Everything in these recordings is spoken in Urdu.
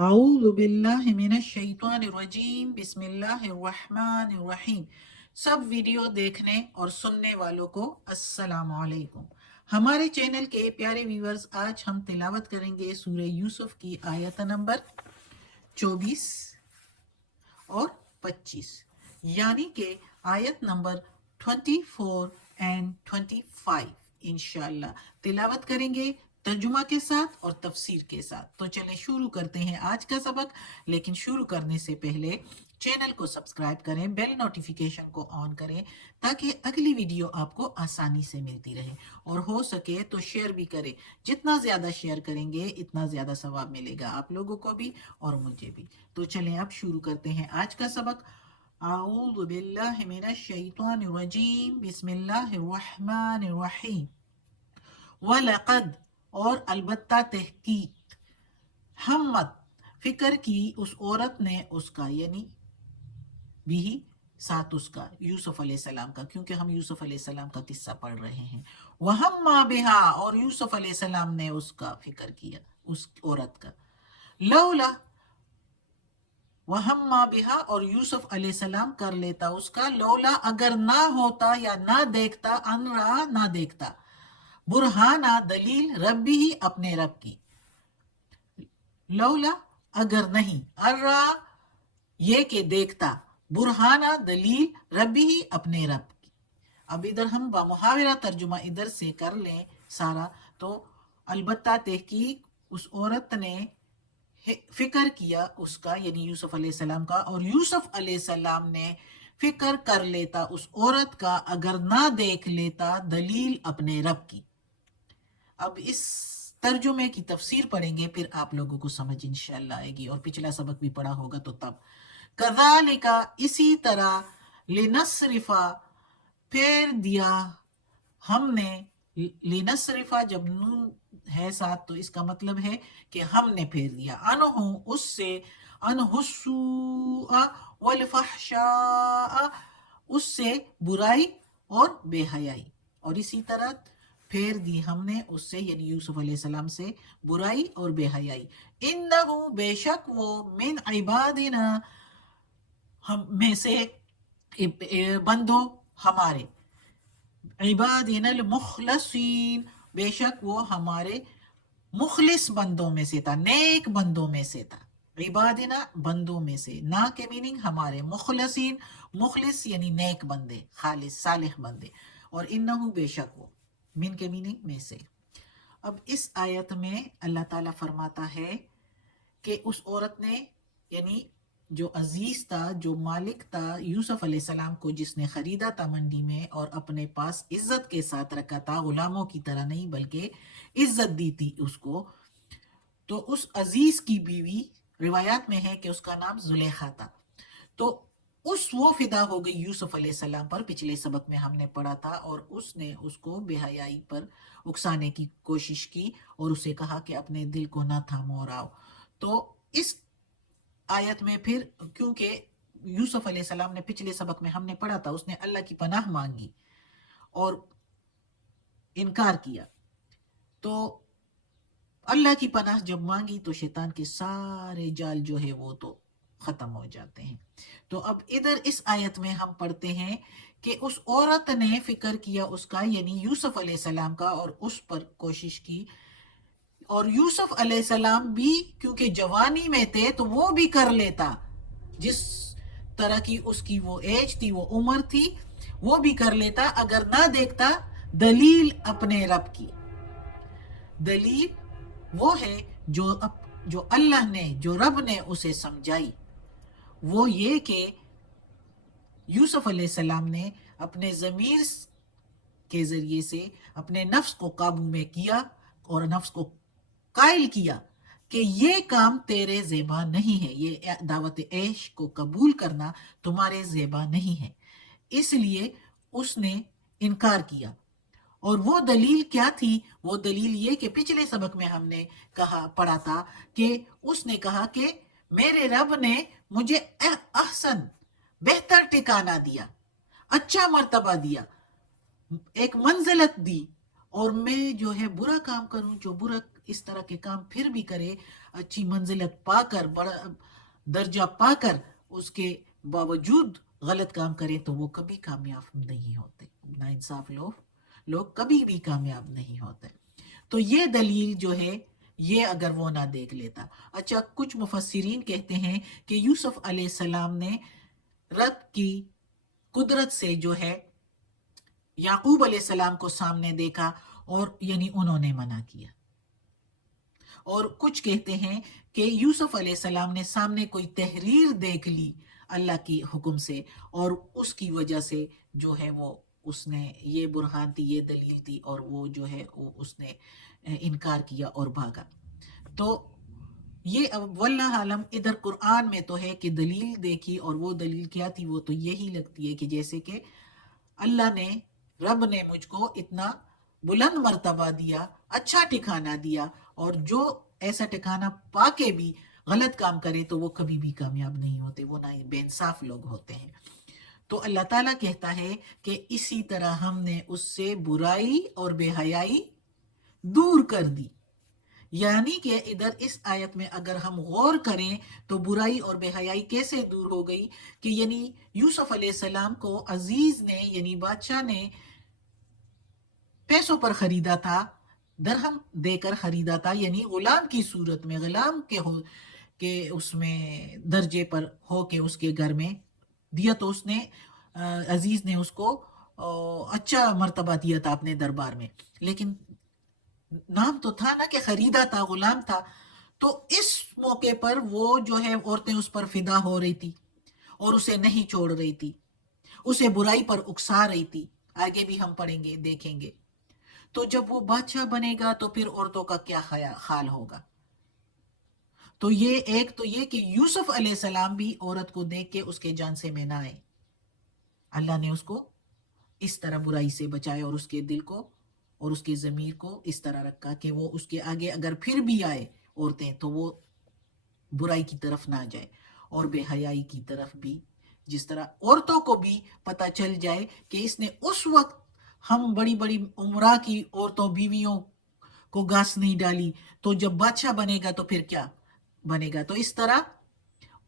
اعوذ باللہ من الشیطان الرجیم بسم اللہ الرحمن الرحیم۔ سب ویڈیو دیکھنے اور سننے والوں کو السلام علیکم۔ ہمارے چینل کے پیارے ویورز، آج ہم تلاوت کریں گے سورہ یوسف کی آیت نمبر 24 اور 25، یعنی کہ آیت نمبر 24 اینڈ 25 انشاءاللہ تلاوت کریں گے ترجمہ کے ساتھ اور تفسیر کے ساتھ۔ تو چلیں شروع کرتے ہیں آج کا سبق، لیکن شروع کرنے سے پہلے چینل کو سبسکرائب کریں، بیل نوٹیفیکیشن کو آن کریں تاکہ اگلی ویڈیو آپ کو آسانی سے ملتی رہے، اور ہو سکے تو شیئر بھی کریں۔ جتنا زیادہ شیئر کریں گے اتنا زیادہ ثواب ملے گا آپ لوگوں کو بھی اور مجھے بھی۔ تو چلیں اب شروع کرتے ہیں آج کا سبق۔ اعوذ باللہ من الشیطان الرجیم بسم اللہ الرحمن الرحیم۔ وَلَقَدْ اور البتہ تحقیق، ہمت فکر کی اس عورت نے اس کا، یعنی بھی ساتھ اس کا، یوسف علیہ السلام کا، کیونکہ ہم یوسف علیہ السلام کا قصہ پڑھ رہے ہیں۔ وَهَمَّ بِهَا اور یوسف علیہ السلام نے اس کا فکر کیا، اس عورت کا۔ لولا وَهَمَّ بِهَا اور یوسف علیہ السلام کر لیتا اس کا، لولا اگر نہ ہوتا یا نہ دیکھتا، ان رہا نہ دیکھتا، برہانہ دلیل ربی ہی اپنے رب کی، لولا اگر نہیں، ارا یہ کہ دیکھتا، برہانہ دلیل ربی ہی اپنے رب کی۔ اب ادھر ہم بمحاورہ ترجمہ ادھر سے کر لیں سارا، تو البتہ تحقیق اس عورت نے فکر کیا اس کا، یعنی یوسف علیہ السلام کا، اور یوسف علیہ السلام نے فکر کر لیتا اس عورت کا اگر نہ دیکھ لیتا دلیل اپنے رب کی۔ اب اس ترجمے کی تفسیر پڑھیں گے، پھر آپ لوگوں کو سمجھ انشاءاللہ آئے گی، اور پچھلا سبق بھی پڑھا ہوگا تو تب۔ کذالک اسی طرح، لنصرفا پھیر دیا ہم نے، لنصرفا جب نون ہے ساتھ تو اس کا مطلب ہے کہ ہم نے پھیر دیا، انہو اس سے، انہ السوء والفحشاء اس سے برائی اور بے حیائی، اور اسی طرح پھیر دی ہم نے اس سے، یعنی یوسف علیہ السلام سے، برائی اور بے حیائی۔ انہو بے شک وہ، من عبادنا ہم میں سے، بندوں ہمارے، عبادنا المخلصین بے شک وہ ہمارے مخلص بندوں میں سے تھا، نیک بندوں میں سے تھا۔ عبادنا بندوں میں سے، نا کے میننگ ہمارے، مخلصین مخلص یعنی نیک بندے، خالص صالح بندے، اور انہو بے شک وہ، من کے میننگ میں سے۔ اب اس آیت میں اللہ تعالیٰ فرماتا ہے کہ اس عورت نے، یعنی جو عزیز تھا، جو مالک تھا یوسف علیہ السلام کو، جس نے خریدا تھا منڈی میں اور اپنے پاس عزت کے ساتھ رکھا تھا، غلاموں کی طرح نہیں بلکہ عزت دی تھی اس کو، تو اس عزیز کی بیوی روایات میں ہے کہ اس کا نام زلیخا تھا، تو وہ فدا ہو گئی یوسف علیہ السلام پر، پچھلے سبق میں ہم نے پڑھا تھا، اور اس نے اس کو بے حیائی پر اکسانے کی کوشش کی اور اسے کہا کہ اپنے دل کو نہ تھامو اور آؤ۔ تو اس آیت میں پھر، کیونکہ یوسف علیہ السلام نے پچھلے سبق میں ہم نے پڑھا تھا، اس نے اللہ کی پناہ مانگی اور انکار کیا، تو اللہ کی پناہ جب مانگی تو شیطان کے سارے جال جو ہے وہ تو ختم ہو جاتے ہیں۔ تو اب ادھر اس آیت میں ہم پڑھتے ہیں کہ اس عورت نے فکر کیا اس کا، یعنی یوسف علیہ السلام کا، اور اس پر کوشش کی، اور یوسف علیہ السلام بھی کیونکہ جوانی میں تھے تو وہ بھی کر لیتا، جس طرح کی اس کی وہ ایج تھی، وہ عمر تھی، وہ بھی کر لیتا اگر نہ دیکھتا دلیل اپنے رب کی۔ دلیل وہ ہے جو اللہ نے، جو رب نے اسے سمجھائی، وہ یہ کہ یوسف علیہ السلام نے اپنے ضمیر کے ذریعے سے اپنے نفس کو قابو میں کیا اور نفس کو قائل کیا کہ یہ کام تیرے زیبا نہیں ہے، یہ دعوت عیش کو قبول کرنا تمہارے زیبا نہیں ہے، اس لیے اس نے انکار کیا۔ اور وہ دلیل کیا تھی؟ وہ دلیل یہ کہ پچھلے سبق میں ہم نے پڑھا تھا کہ اس نے کہا کہ میرے رب نے مجھے احسن، بہتر ٹھکانہ دیا، اچھا مرتبہ دیا، ایک منزلت دی، اور میں جو ہے برا کام کروں، جو برا اس طرح کے کام پھر بھی کرے، اچھی منزلت پا کر، بڑا درجہ پا کر، اس کے باوجود غلط کام کرے تو وہ کبھی کامیاب نہیں ہوتے. ناانصاف لوگ کبھی بھی کامیاب نہیں ہوتے. تو یہ دلیل جو ہے یہ اگر وہ نہ دیکھ لیتا. اچھا، کچھ مفسرین کہتے ہیں کہ یوسف علیہ السلام نے رب کی قدرت سے جو ہے یعقوب علیہ السلام کو سامنے دیکھا اور یعنی انہوں نے منع کیا. اور کچھ کہتے ہیں کہ یوسف علیہ السلام نے سامنے کوئی تحریر دیکھ لی اللہ کی حکم سے، اور اس کی وجہ سے جو ہے وہ اس نے یہ برہان تھی، یہ دلیل تھی، اور وہ جو ہے اس نے انکار کیا اور بھاگا. تو یہ واللہ عالم ادھر قرآن میں تو ہے کہ دلیل دیکھی، اور وہ دلیل کیا تھی؟ وہ تو یہی لگتی ہے کہ جیسے کہ اللہ نے، رب نے مجھ کو اتنا بلند مرتبہ دیا، اچھا ٹھکانہ دیا، اور جو ایسا ٹھکانہ پا کے بھی غلط کام کرے تو وہ کبھی بھی کامیاب نہیں ہوتے، وہ نہ بے انصاف لوگ ہوتے ہیں. تو اللہ تعالیٰ کہتا ہے کہ اسی طرح ہم نے اس سے برائی اور بے حیائی دور کر دی. یعنی کہ ادھر اس آیت میں اگر ہم غور کریں تو برائی اور بے حیائی کیسے دور ہو گئی کہ یعنی یوسف علیہ السلام کو عزیز نے، یعنی بادشاہ نے پیسوں پر خریدا تھا، درہم دے کر خریدا تھا، یعنی غلام کی صورت میں، غلام کے اس میں درجے پر ہو کے اس کے گھر میں دیا. تو اس نے عزیز نے اس کو اچھا مرتبہ دیا تھا اپنے دربار میں، لیکن نام تو تھا نا کہ خریدا تھا، غلام تھا. تو اس موقع پر وہ جو ہے عورتیں اس پر فدا ہو رہی تھی اور اسے نہیں چھوڑ رہی تھی، اسے برائی پر اکسا رہی تھی. آگے بھی ہم پڑھیں گے، دیکھیں گے. تو جب وہ بادشاہ بنے گا تو پھر عورتوں کا کیا حال ہوگا؟ تو یہ ایک تو یہ کہ یوسف علیہ السلام بھی عورت کو دیکھ کے اس کے جان سے میں نہ آئے. اللہ نے اس کو اس طرح برائی سے بچایا، اور اس کے دل کو اور اس کے ضمیر کو اس طرح رکھا کہ وہ اس کے آگے اگر پھر بھی آئے عورتیں تو وہ برائی کی طرف نہ جائے اور بے حیائی کی طرف بھی. جس طرح عورتوں کو بھی پتہ چل جائے کہ اس نے اس وقت ہم بڑی بڑی عمرہ کی عورتوں بیویوں کو گھاس نہیں ڈالی، تو جب بادشاہ بنے گا تو پھر کیا بنے گا. تو اس طرح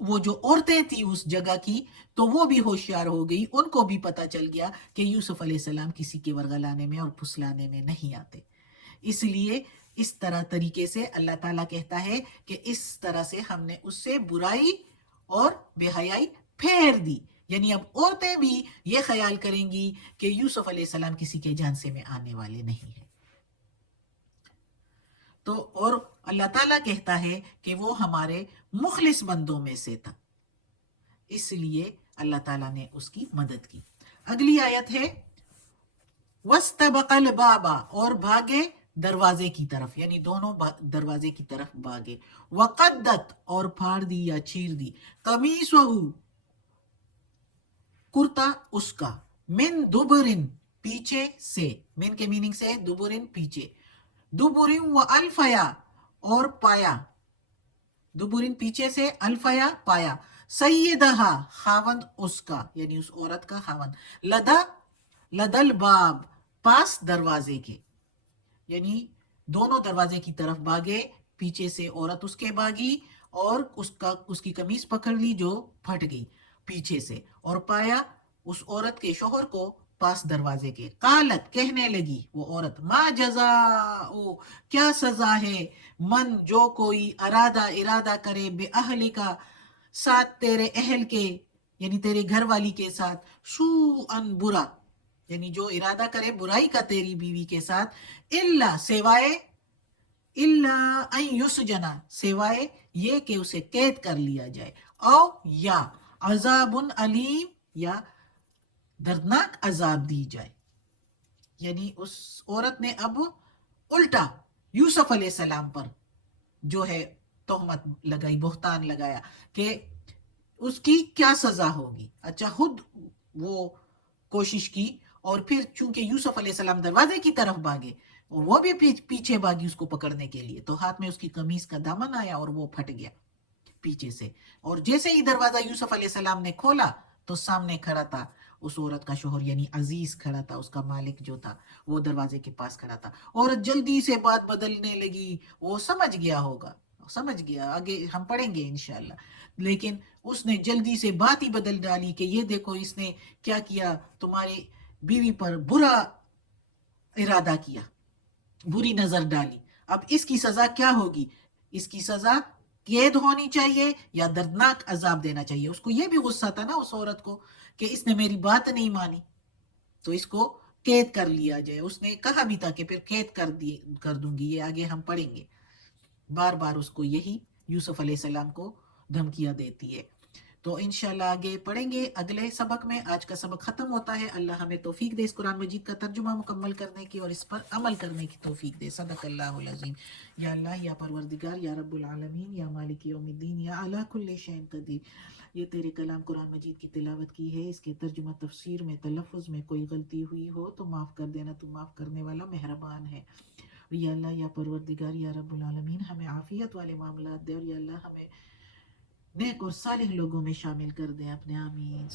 وہ جو عورتیں تھیں اس جگہ کی تو وہ بھی ہوشیار ہو گئی، ان کو بھی پتہ چل گیا کہ یوسف علیہ السلام کسی کے ورغلانے میں اور پھسلانے میں نہیں آتے. اس لیے اس طرح طریقے سے اللہ تعالیٰ کہتا ہے کہ اس طرح سے ہم نے اس سے برائی اور بے حیائی پھیر دی. یعنی اب عورتیں بھی یہ خیال کریں گی کہ یوسف علیہ السلام کسی کے جان سے میں آنے والے نہیں ہیں. تو اور اللہ تعالیٰ کہتا ہے کہ وہ ہمارے مخلص بندوں میں سے تھا، اس لیے اللہ تعالیٰ نے اس کی مدد کی. اگلی آیت ہے وَاسْتَبَقَ الْبَابَ، اور بھاگے دروازے کی طرف، یعنی دونوں دروازے کی طرف بھاگے. وَقَدَّتْ، اور پھاڑ دی یا چیر دی، قَمِيصَهُ، کرتا اس کا، من دبرن، پیچھے سے. من کے میننگ سے دبرن پیچھے، دبرن و الفیا، اور پایا. دبرن پیچھے سے، الفیا پایا. سیدہا، خاوند اس کا، یعنی اس عورت کا خاوند. لدل باب، پاس دروازے کے. یعنی دونوں دروازے کی طرف بھاگے، پیچھے سے عورت اس کے بھاگی اور اس کی قمیص پکڑ لی جو پھٹ گئی پیچھے سے، اور پایا اس عورت کے شوہر کو پاس دروازے کے. قالت، کہنے لگی وہ عورت، ما جزاؤ، کیا سزا ہے، من جو کوئی ارادہ کرے، بے اہل کا، ساتھ تیرے اہل کے، یعنی تیرے گھر والی کے ساتھ، سوءً برا، یعنی جو ارادہ کرے برائی کا تیری بیوی کے ساتھ، الا سوائے، الا ان یسجنا، سوائے یہ کہ اسے قید کر لیا جائے، او یا عذاب علیم، یا دردناک عذاب دی جائے. یعنی اس عورت نے اب الٹا یوسف علیہ السلام پر جو ہے تہمت لگائی، بہتان لگایا کہ اس کی کیا سزا ہوگی. اچھا، خود وہ کوشش کی، اور پھر چونکہ یوسف علیہ السلام دروازے کی طرف بھاگے، وہ بھی پیچھے بھاگی اس کو پکڑنے کے لیے، تو ہاتھ میں اس کی قمیص کا دامن آیا اور وہ پھٹ گیا پیچھے سے. اور جیسے ہی دروازہ یوسف علیہ السلام نے کھولا تو سامنے کھڑا تھا اس عورت کا شوہر، یعنی عزیز کھڑا تھا، اس کا مالک جو تھا وہ دروازے کے پاس کھڑا تھا. عورت جلدی سے بات بدلنے لگی، وہ سمجھ گیا ہوگا، سمجھ گیا, آگے ہم پڑھیں گے انشاءاللہ. لیکن اس نے جلدی سے بات ہی بدل ڈالی کہ یہ دیکھو اس نے کیا کیا, تمہاری بیوی پر برا ارادہ کیا, بری نظر ڈالی. اب اس کی سزا کیا ہوگی؟ اس کی سزا قید ہونی چاہیے یا دردناک عذاب دینا چاہیے. اس کو یہ بھی غصہ تھا نا اس عورت کو کہ اس نے میری بات نہیں مانی, تو اس کو قید کر لیا جائے. اس نے کہا بھی تھا کہ پھر قید کر دوں گی, یہ آگے ہم پڑھیں گے. بار بار اس کو یہی یوسف علیہ السلام کو دھمکیاں دیتی ہے. تو انشاءاللہ آگے پڑھیں گے اگلے سبق میں. آج کا سبق ختم ہوتا ہے. اللہ ہمیں توفیق دے اس قرآن مجید کا ترجمہ مکمل کرنے کی اور اس پر عمل کرنے کی توفیق دے. صدق اللہ العظیم. یا اللہ, یا پروردگار, یا رب العالمین, یا مالک یوم الدین, یا علی کل شیء قدیر, یہ تیرے کلام قرآن مجید کی تلاوت کی ہے, اس کے ترجمہ تفسیر میں تلفظ میں کوئی غلطی ہوئی ہو تو معاف کر دینا, تو معاف کرنے والا مہربان ہے. یا اللہ, یا پروردگار, یا رب العالمین, ہمیں عافیت والے معاملات دے, اور یا اللہ ہمیں نیک اور صالح لوگوں میں شامل کر دیں اپنے. آمین.